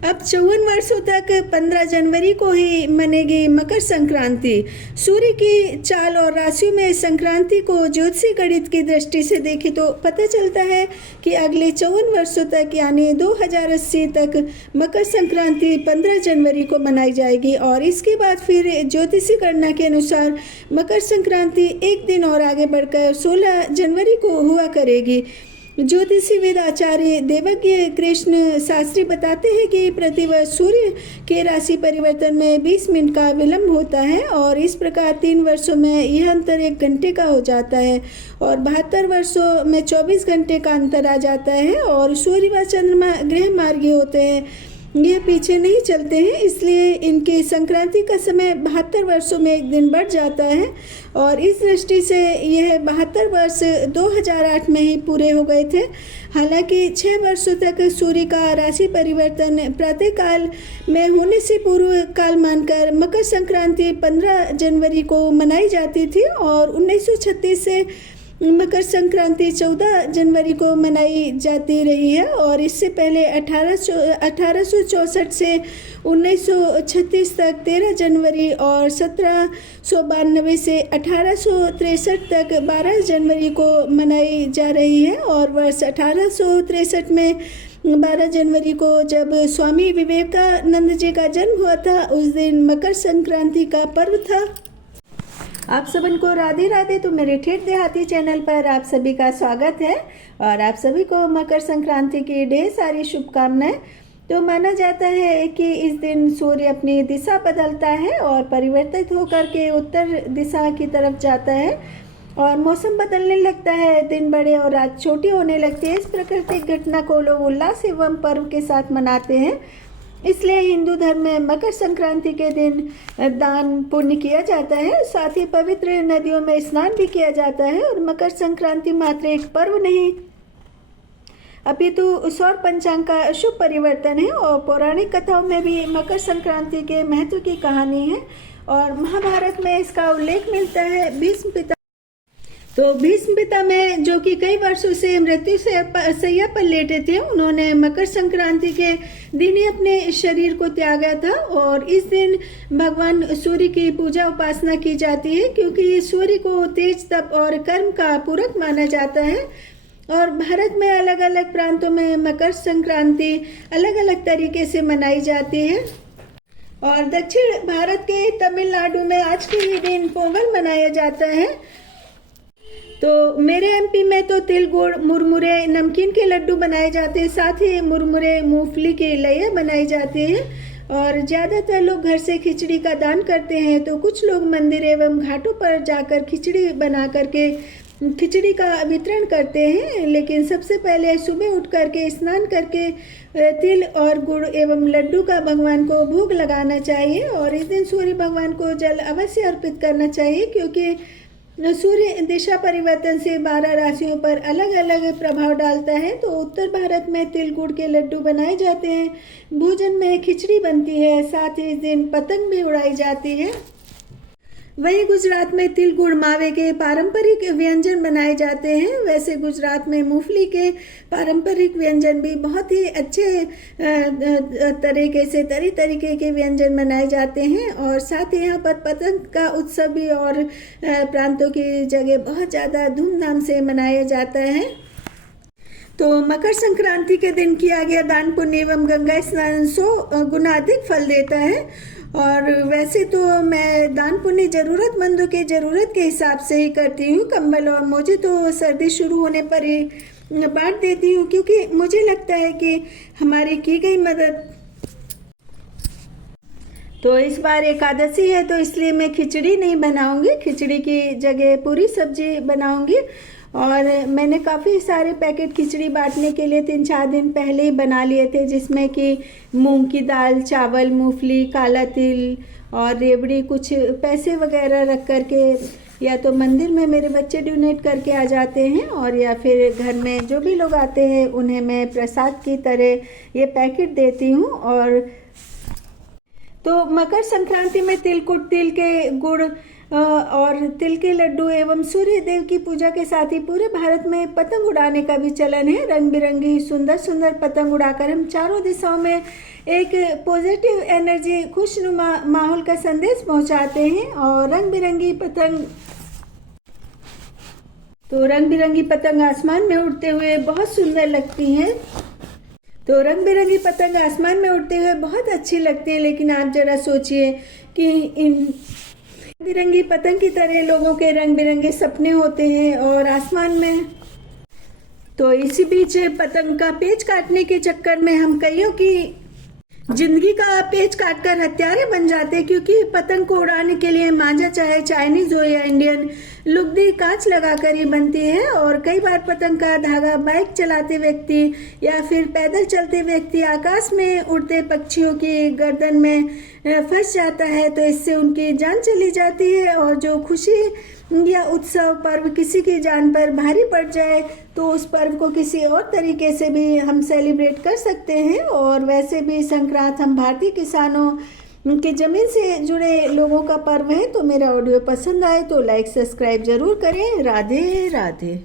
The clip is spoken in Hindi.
अब 54 वर्षों तक 15 जनवरी को ही मनेगी मकर संक्रांति। सूर्य की चाल और राशियों में संक्रांति को ज्योतिषी गणित की दृष्टि से देखें तो पता चलता है कि अगले 54 वर्षों तक यानी 2080 तक मकर संक्रांति 15 जनवरी को मनाई जाएगी और इसके बाद फिर ज्योतिषी गणना के अनुसार मकर संक्रांति एक दिन और आगे बढ़कर 16 जनवरी को हुआ करेगी। ज्योतिषी वेद आचार्य देवज्ञ कृष्ण शास्त्री बताते हैं कि प्रतिवर्ष सूर्य के राशि परिवर्तन में 20 मिनट का विलंब होता है और इस प्रकार 3 वर्षों में यह अंतर 1 घंटे का हो जाता है और 72 वर्षों में 24 घंटे का अंतर आ जाता है। और सूर्य व चंद्रमा गृह मार्गी होते हैं, ये पीछे नहीं चलते हैं, इसलिए इनकी संक्रांति का समय 72 वर्षों में 1 दिन बढ़ जाता है और इस दृष्टि से यह 72 वर्ष 2008 में ही पूरे हो गए थे। हालांकि 6 वर्षों तक सूर्य का राशि परिवर्तन प्रातःकाल में होने से पूर्व काल मानकर मकर संक्रांति 15 जनवरी को मनाई जाती थी और 1936 से मकर संक्रांति 14 जनवरी को मनाई जाती रही है और इससे पहले 1864 से 1936 तक 13 जनवरी और 1792 से 1863 तक 12 जनवरी को मनाई जा रही है। और वर्ष 1863 में 12 जनवरी को जब स्वामी विवेकानंद जी का जन्म हुआ था उस दिन मकर संक्रांति का पर्व था। आप सबन को राधे राधे। तो मेरे ठेठ देहाती चैनल पर आप सभी का स्वागत है और आप सभी को मकर संक्रांति की ढेर सारी शुभकामनाएं। तो माना जाता है कि इस दिन सूर्य अपनी दिशा बदलता है और परिवर्तित होकर के उत्तर दिशा की तरफ जाता है और मौसम बदलने लगता है, दिन बड़े और रात छोटी होने लगती है। इस प्राकृतिक घटना को लोग उल्लास एवं पर्व के साथ मनाते हैं। इसलिए हिंदू धर्म में मकर संक्रांति के दिन दान पुण्य किया जाता है, साथ ही पवित्र नदियों में स्नान भी किया जाता है। और मकर संक्रांति मात्र एक पर्व नहीं अपितु सौर पंचांग का शुभ परिवर्तन है और पौराणिक कथाओं में भी मकर संक्रांति के महत्व की कहानी है और महाभारत में इसका उल्लेख मिलता है। भीष्म पिता भीष्म पितामह जो कि कई वर्षों से मृत्यु से शैया पर लेटे थे, उन्होंने मकर संक्रांति के दिन ही अपने शरीर को त्यागा था और इस दिन भगवान सूर्य की पूजा उपासना की जाती है क्योंकि सूर्य को तेज तप और कर्म का पूरक माना जाता है। और भारत में अलग अलग प्रांतों में मकर संक्रांति अलग अलग तरीके से मनाई जाती है और दक्षिण भारत के तमिलनाडु में आज के ही दिन पोंगल मनाया जाता है। तो मेरे एमपी में तो तिल गुड़ मुरमुरे नमकीन के लड्डू बनाए जाते हैं, साथ ही मुरमुरे मूंगफली की लैया बनाई जाती है और ज़्यादातर लोग घर से खिचड़ी का दान करते हैं। तो कुछ लोग मंदिर एवं घाटों पर जाकर खिचड़ी बना करके खिचड़ी का वितरण करते हैं, लेकिन सबसे पहले सुबह उठ करके स्नान करके तिल और गुड़ एवं लड्डू का भगवान को भोग लगाना चाहिए और इस दिन सूर्य भगवान को जल अवश्य अर्पित करना चाहिए क्योंकि सूर्य दिशा परिवर्तन से 12 राशियों पर अलग अलग प्रभाव डालता है। तो उत्तर भारत में तिल गुड़ के लड्डू बनाए जाते हैं, भोजन में खिचड़ी बनती है, साथ ही इस दिन पतंग भी उड़ाई जाती है। वहीं गुजरात में तिल गुड़ मावे के पारंपरिक व्यंजन बनाए जाते हैं। वैसे गुजरात में मूंगफली के पारंपरिक व्यंजन भी बहुत ही अच्छे तरीके से तरीके के व्यंजन बनाए जाते हैं और साथ ही यहाँ पर पतंग का उत्सव भी और प्रांतों की जगह बहुत ज़्यादा धूमधाम से मनाया जाता है। तो मकर संक्रांति के दिन किया गया दान पुण्य एवं गंगा स्नान 100 गुना अधिक फल देता है और वैसे तो मैं दान पुण्य जरूरतमंदों के ज़रूरत के हिसाब से ही करती हूँ। कंबल और मोजे तो सर्दी शुरू होने पर ही बांट देती हूँ क्योंकि मुझे लगता है कि हमारी की गई मदद। तो इस बार एकादशी है तो इसलिए मैं खिचड़ी नहीं बनाऊंगी, खिचड़ी की जगह पूरी सब्जी बनाऊंगी और मैंने काफ़ी सारे पैकेट खिचड़ी बांटने के लिए 3-4 दिन पहले ही बना लिए थे, जिसमें कि मूंग की दाल, चावल, मूंगफली, काला तिल और रेवड़ी, कुछ पैसे वगैरह रख करके या तो मंदिर में मेरे बच्चे डोनेट करके आ जाते हैं और या फिर घर में जो भी लोग आते हैं उन्हें मैं प्रसाद की तरह ये पैकेट देती हूँ। और तो मकर संक्रांति में तिल के गुड़ और तिल के लड्डू एवं सूर्य देव की पूजा के साथ ही पूरे भारत में पतंग उड़ाने का भी चलन है। रंग बिरंगी सुंदर सुंदर पतंग उड़ाकर हम चारों दिशाओं में एक पॉजिटिव एनर्जी, खुशनुमा माहौल का संदेश पहुंचाते हैं। और रंग बिरंगी पतंग आसमान में उड़ते हुए बहुत सुंदर लगती हैं। तो रंग बिरंगी पतंग आसमान में उड़ते हुए बहुत अच्छी लगती है, लेकिन आप जरा सोचिए कि इन बिरंगी पतंग की तरह लोगों के रंग बिरंगे सपने होते हैं और आसमान में। तो इसी बीच पतंग का पेच काटने के चक्कर में हम कईयों की जिंदगी का पेच काटकर हत्यारे बन जाते हैं, क्योंकि पतंग को उड़ाने के लिए मांझा चाहे चाइनीज हो या इंडियन, लुगदी कांच लगाकर ही बनती है। और कई बार पतंग का धागा बाइक चलाते व्यक्ति या फिर पैदल चलते व्यक्ति आकाश में उड़ते पक्षियों की गर्दन में फंस जाता है, तो इससे उनकी जान चली जाती है। और जो खुशी या उत्सव पर्व किसी की जान पर भारी पड़ जाए तो उस पर्व को किसी और तरीके से भी हम सेलिब्रेट कर सकते हैं। और वैसे भी संक्रांत हम भारतीय किसानों की जमीन से जुड़े लोगों का पर्व है। तो मेरा ऑडियो पसंद आए तो लाइक सब्सक्राइब जरूर करें। राधे राधे।